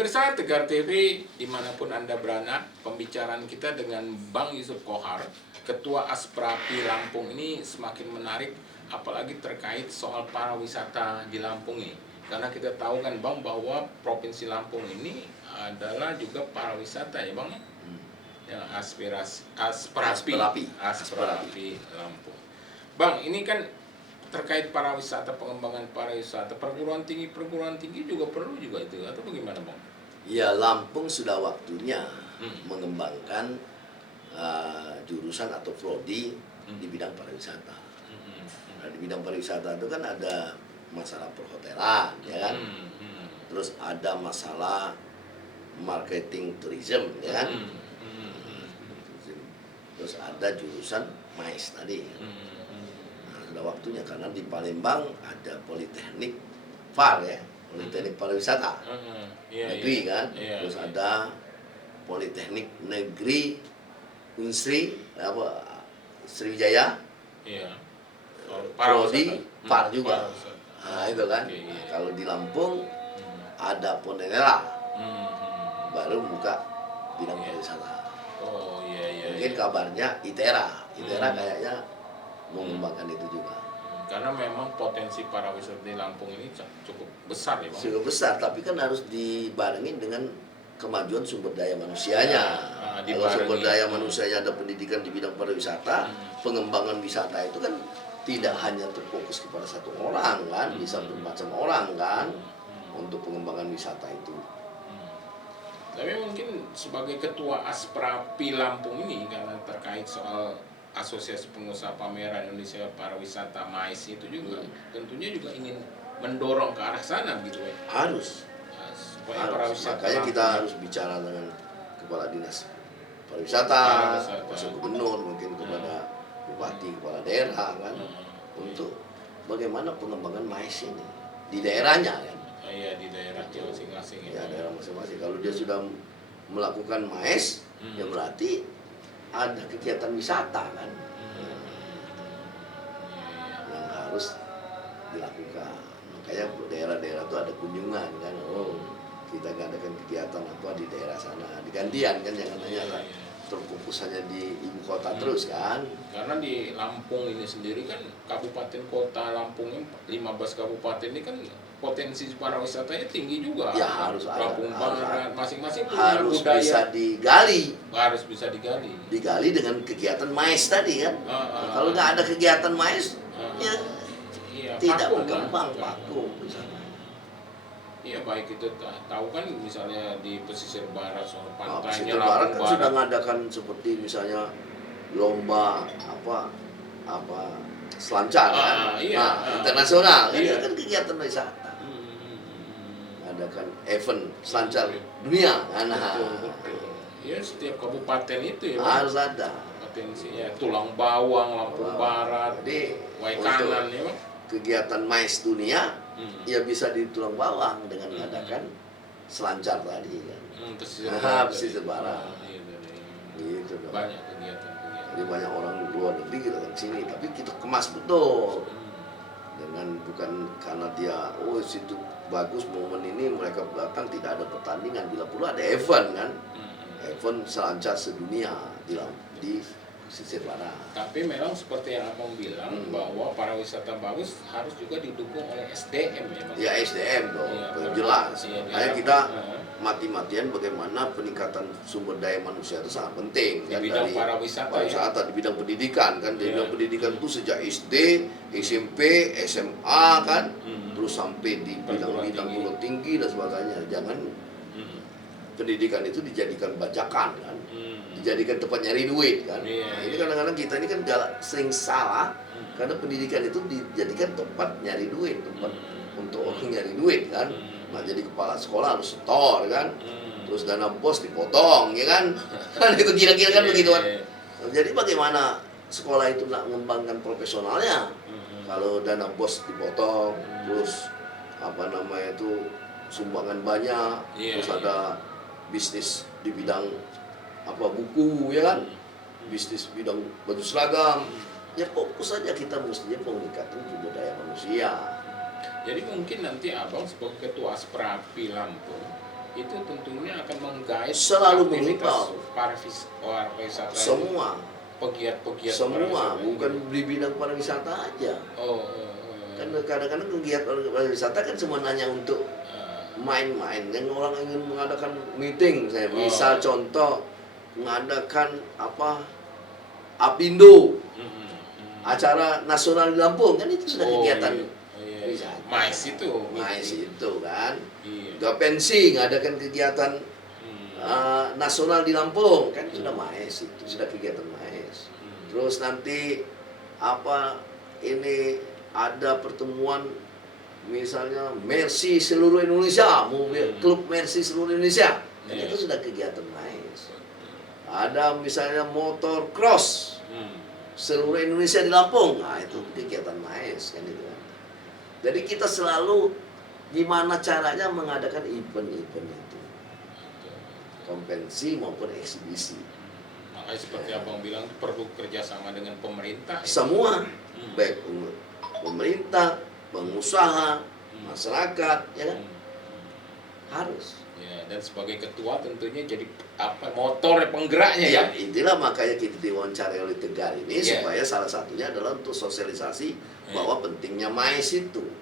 Pemirsa Tegar TV, dimanapun Anda berada, pembicaraan kita dengan Bang Yusuf Kohar, Ketua Asprapi Lampung ini semakin menarik, apalagi terkait soal pariwisata di Lampung ini. Karena kita tahu kan Bang bahwa Provinsi Lampung ini adalah juga pariwisata ya Bang? Yang Asprapi Lampung. Bang, ini kan terkait pariwisata, pengembangan pariwisata, perguruan tinggi juga perlu juga itu, atau bagaimana Bang? Ya, Lampung sudah waktunya mengembangkan jurusan atau prodi di bidang pariwisata. Nah, di bidang pariwisata itu kan ada masalah perhotelan, ya kan? Terus ada masalah marketing tourism, ya kan? Terus ada jurusan MAIS tadi. Sudah waktunya, karena di Palembang ada Politeknik PAR ya, Politeknik Pariwisata Negeri kan, terus ada Politeknik Negeri Unsri Sriwijaya, prodi PAR juga. Nah itu kan. Nah, kalau di Lampung ada Ponenela, baru buka bidang pariwisata. Mungkin kabarnya ITERA kayaknya mengembangkan itu juga. Karena memang potensi pariwisata di Lampung ini cukup besar ya Bang? Cukup besar, tapi kan harus dibarengin dengan kemajuan sumber daya manusianya. Kalau sumber daya manusianya ada pendidikan di bidang pariwisata, pengembangan wisata itu kan tidak hanya terfokus kepada satu orang kan, bisa bermacam orang kan untuk pengembangan wisata itu. Tapi mungkin sebagai Ketua Asprapi Lampung ini, karena terkait soal Asosiasi Pengusaha Pameran Indonesia Pariwisata MAIS itu juga tentunya juga ingin mendorong ke arah sana gitu ya. Harus. Makanya kita harus bicara dengan Kepala Dinas Pariwisata, Pak Gubernur, mungkin kepada Bupati, Kepala Daerah kan, untuk bagaimana pengembangan MAIS ini di daerahnya kan. Iya, di daerah masing-masing. Ya, daerah masing-masing. Kalau dia sudah melakukan MAIS, ya berarti ada kegiatan wisata kan yang harus dilakukan. Makanya daerah-daerah itu ada kunjungan kan, kita ngadakan kegiatan apa di daerah sana, digantian kan, jangan hanya terfokus hanya di ibu kota terus kan. Karena di Lampung ini sendiri kan kabupaten kota Lampung 15 kabupaten ini kan potensi pariwisatanya tinggi juga. Ya harus ada. Lampung Barat masing-masing punya harus budaya. Bisa digali. Harus bisa digali. Digali dengan kegiatan MAIS tadi kan. Kalau nggak ada kegiatan MAIS, ya tidak berkembang, vakum misalnya. Iya, baik itu tahu kan misalnya di pesisir barat soal pantainya pesisir barat kan sudah mengadakan seperti misalnya lomba selancar kan, internasional kan, itu kan kegiatan wisata. Adakan event selancar dunia kan. Ya, setiap kabupaten itu ya harus ada potensinya. Tulang Bawang, Lampung Barat, jadi Waikanan ya Bang. Kegiatan MAIS dunia ya bisa di Tulang Bawang dengan mengadakan selancar tadi kan. Pesisir barat. Gitu dong. Banyak kegiatan. Jadi banyak orang luar negeri kita datang sini, tapi kita kemas betul. Dengan bukan karena dia situ bagus momen ini mereka datang, tidak ada pertandingan, bila perlu ada event kan. Event selancar sedunia di pesisir barat. Tapi memang seperti yang Abang bilang bahwa pariwisata bagus harus juga didukung oleh SDM ya Bang. Ya SDM dong, jelas. Makanya kita mati-matian bagaimana peningkatan sumber daya manusia itu sangat penting di bidang pariwisata, di bidang pendidikan kan, di bidang pendidikan itu sejak SD, SMP, SMA kan, terus sampai di bidang-bidang perguruan tinggi dan sebagainya. Jangan pendidikan itu dijadikan bajakan kan, dijadikan tempat nyari duit kan. Nah, ini kadang-kadang kita ini kan sering salah karena pendidikan itu dijadikan tempat nyari duit, tempat untuk orang nyari duit kan. Nah, jadi kepala sekolah harus setor kan, terus dana bos dipotong ya kan, kan itu kira-kira kan begitu kan. Jadi bagaimana sekolah itu nak mengembangkan profesionalnya kalau dana bos dipotong, terus sumbangan banyak, terus ada bisnis di bidang buku ya kan, bisnis bidang baju seragam. Ya fokus saja kita mestinya peningkatan sumber daya manusia. Jadi mungkin nanti Abang sebagai Ketua Asprapi Lampung itu tentunya akan menggait Selalu aktivitas mengimbau pariwisata semua, pegiat-pegiat semua, pariwisata. bukan di bidang pariwisata aja. Kan kadang-kadang kegiatan pariwisata kan cuma hanya untuk main-main. Yang orang ingin mengadakan meeting, saya misal contoh mengadakan Apindo, acara nasional di Lampung, kan itu sudah kegiatan wisata. Mais itu kan. Juga pensi ngadakan kegiatan nasional di Lampung, kan sudah mais itu, sudah kegiatan mais. Terus nanti ini ada pertemuan misalnya Mercy seluruh Indonesia, klub Mercy seluruh Indonesia, kan itu sudah kegiatan mais. Ada misalnya motor cross seluruh Indonesia di Lampung, nah itu kegiatan mais kan itu. Jadi kita selalu gimana caranya mengadakan event-event itu, konvensi maupun eksibisi. Makanya seperti abang bilang perlu kerjasama dengan pemerintah. Semua, baik pemerintah, pengusaha, masyarakat, ya kan, harus. Ya, dan sebagai ketua tentunya jadi motor penggeraknya ya. Itulah makanya kita diwawancarai oleh Tegar ini supaya salah satunya adalah untuk sosialisasi bahwa pentingnya mais itu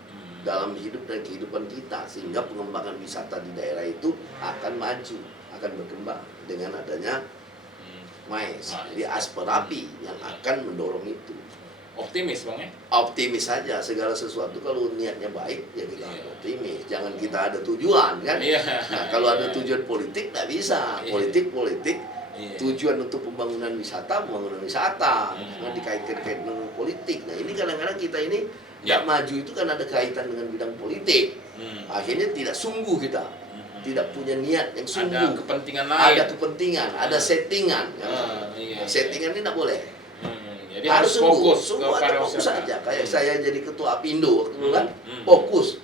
dalam hidup dan kehidupan kita, sehingga pengembangan wisata di daerah itu akan maju, akan berkembang dengan adanya mais. Jadi Asperapi yang akan mendorong itu. Optimis bang ya? Optimis saja, segala sesuatu kalau niatnya baik ya kita optimis. Jangan kita ada tujuan kan. Nah, kalau ada tujuan politik tidak bisa. Politik tujuan untuk pembangunan wisata, nah, dikait-kait dengan politik. Nah ini kadang-kadang kita ini tidak maju itu kan ada kaitan dengan bidang politik. Akhirnya tidak sungguh kita, tidak punya niat yang sungguh. Ada kepentingan lain. Ada kepentingan, ada settingan. Settingan ini tidak boleh. Jadi harus fokus saja. Kayak saya jadi ketua Apindo waktu itu kan, fokus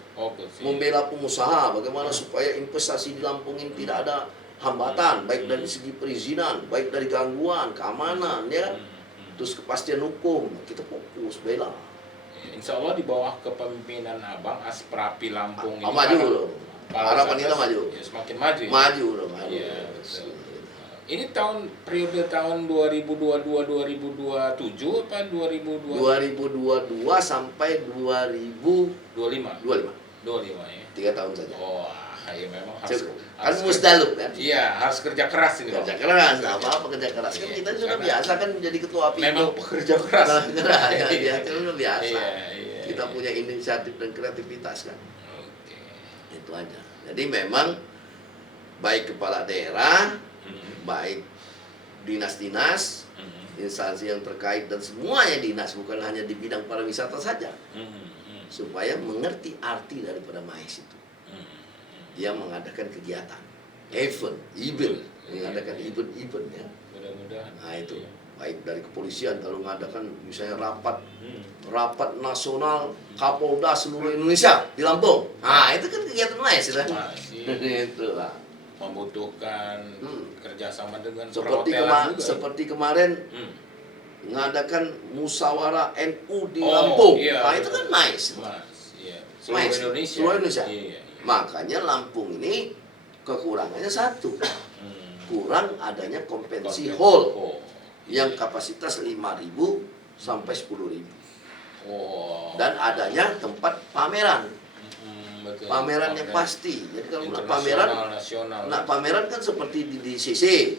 membela pengusaha, bagaimana supaya investasi di Lampung ini tidak ada hambatan, baik dari segi perizinan, baik dari gangguan, keamanan, ya kan, terus kepastian hukum, kita fokus bela. Insya Allah di bawah kepemimpinan abang, Asperapi Lampung ini maju loh. Harapan kita maju. Ya, semakin maju. Ya? Maju loh. Ya, ini periode tahun 2022-2027 apa 2022? 2022 sampai 2025. 25 ya. 3 tahun saja. Oh, ya memang harus. Kan musdaluk kan? Iya, harus kerja keras ini. Kerja keras, apa kerja keras kan kita sudah biasa kan jadi ketua Apindo. Memang pekerja keras. Ya, itu sudah biasa. Kita punya inisiatif dan kreativitas kan. Itu aja. Jadi memang baik kepala daerah, baik dinas-dinas, instansi yang terkait dan semuanya dinas, bukan hanya di bidang pariwisata saja, supaya mengerti arti daripada mais itu. Dia mengadakan kegiatan, event, mengadakan event ya. Mudah-mudahan. Nah itu baik dari kepolisian kalau mengadakan misalnya rapat nasional Kapolda seluruh Indonesia di Lampung. Nah itu kan kegiatan mais lah. Itu lah. Membutuhkan kerjasama dengan seperti kemarin mengadakan musyawarah NU di Lampung. Nah itu kan mais. Seluruh Indonesia. Makanya Lampung ini kekurangannya satu, kurang adanya konvensi hall yang kapasitas 5.000 sampai 10.000 dan adanya tempat pameran. Pameran yang pasti. Jadi kalau pameran kan seperti di DCC.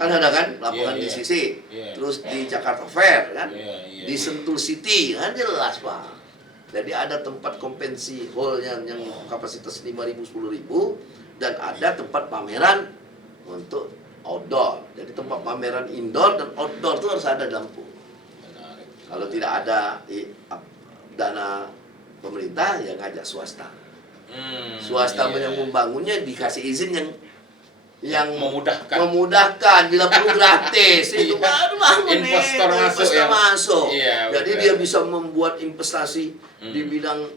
Kan ada kan lapangan DCC. Terus di Jakarta Fair kan. Di Sentul City kan jelas Pak. Jadi ada tempat konvensi hall yang kapasitas 5.000 10.000 dan ada tempat pameran untuk outdoor. Jadi tempat pameran indoor dan outdoor itu harus ada di Lampung. Kalau tidak ada dana pemerintah ya ngajak swasta. Swasta yang membangunnya dikasih izin yang memudahkan bila perlu gratis. Itu baru bangun investor masuk. Iya, jadi dia bisa membuat investasi di bidang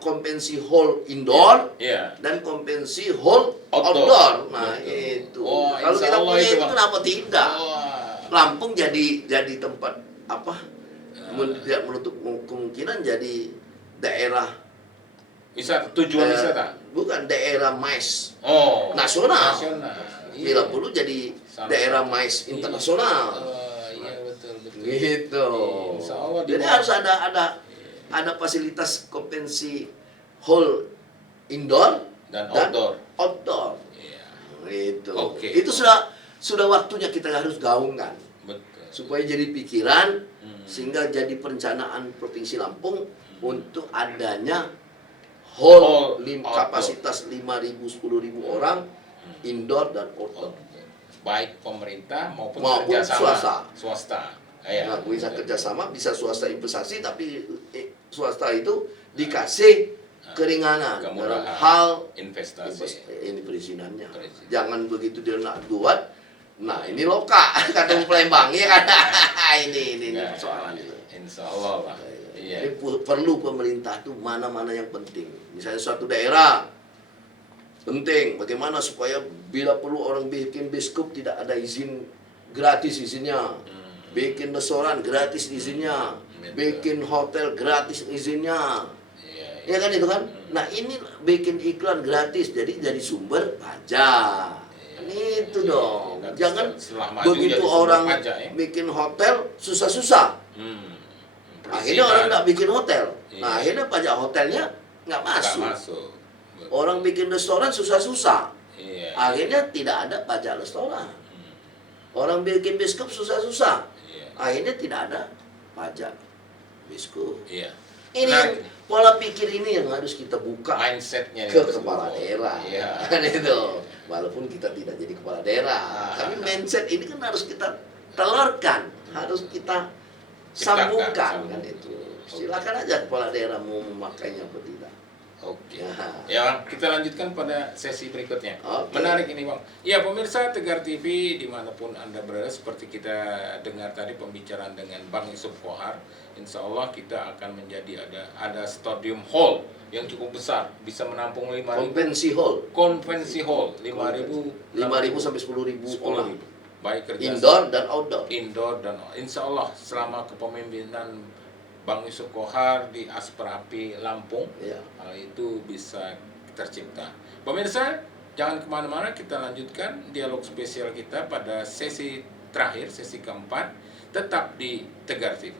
konvensi hall indoor dan konvensi hall outdoor. Nah, itu. Kalau kita punya itu kenapa tidak? Lampung jadi tempat tidak menutup kemungkinan jadi daerah tujuan wisata. bukan daerah mais Oh, nasional. nasional. Bila perlu jadi Salah daerah satu. mais internasional. Iya betul. Gitu. Insya Allah Jadi harus ada fasilitas kompetensi hall indoor dan outdoor. outdoor. Iya, Gitu. Oke. Itu sudah waktunya kita harus gaungkan betul. supaya jadi pikiran Hmm. sehingga jadi perencanaan Provinsi Lampung untuk adanya Hall hall outdoor. kapasitas 5.000 10.000 orang indoor dan outdoor. Baik pemerintah maupun Swasta. Swasta. Iya. Nah, bisa kerjasama, bisa swasta investasi, tapi swasta itu dikasih keringanan dalam Kemudahan. hal Investasi. ini perizinannya. Perizinan. Jangan begitu dia nak buat, nah ini loka kata Palembang ya kan. ini Nah, persoalan itu. Insya Allah Pak. Iya. Jadi perlu pemerintah tuh mana-mana yang penting. Misalnya suatu daerah penting, bagaimana supaya bila perlu orang bikin biskup tidak ada izin gratis izinnya. Bikin restoran gratis izinnya, bikin hotel gratis izinnya, Iya. ya kan itu kan. Nah ini bikin iklan gratis, jadi dari sumber pajak. Itu dong. Nanti Jangan setelah maju begitu jadi sumber orang pajak, ya. bikin hotel susah-susah. Akhirnya orang nggak bikin hotel. Nah akhirnya pajak hotelnya nggak nggak masuk. masuk. Orang bikin restoran susah-susah. Iya. Akhirnya tidak ada pajak restoran. Orang bikin biskup susah-susah. Iya. Akhirnya tidak ada pajak biskup. Iya. Ini Menarik. pola pikir ini yang harus kita buka Mindsetnya ke itu kepala semua. daerah. Iya. Kan itu. Walaupun kita tidak jadi kepala daerah, tapi mindset ini kan harus kita telurkan, harus kita sambungkan kan itu. Silakan aja kepala daerah mau memakainya atau tidak. Oke. Ya. Ya Bang, kita lanjutkan pada sesi berikutnya. Oke. Menarik ini Bang. Ya pemirsa Tegar TV dimanapun Anda berada, seperti kita dengar tadi pembicaraan dengan Bang Yusuf Kohar, insya Allah kita akan menjadi ada stadium hall yang cukup besar, bisa menampung 5.000 Konvensi hall, 5.000 sampai 10.000 orang. Baik kerja Indoor dan outdoor. indoor dan insya Allah selama kepemimpinan Bang Yusuf Kohar di Asprapi Lampung, Ya. hal itu bisa tercipta. Pemirsa, jangan kemana-mana, kita lanjutkan dialog spesial kita pada sesi terakhir, sesi keempat, tetap di Tegar TV.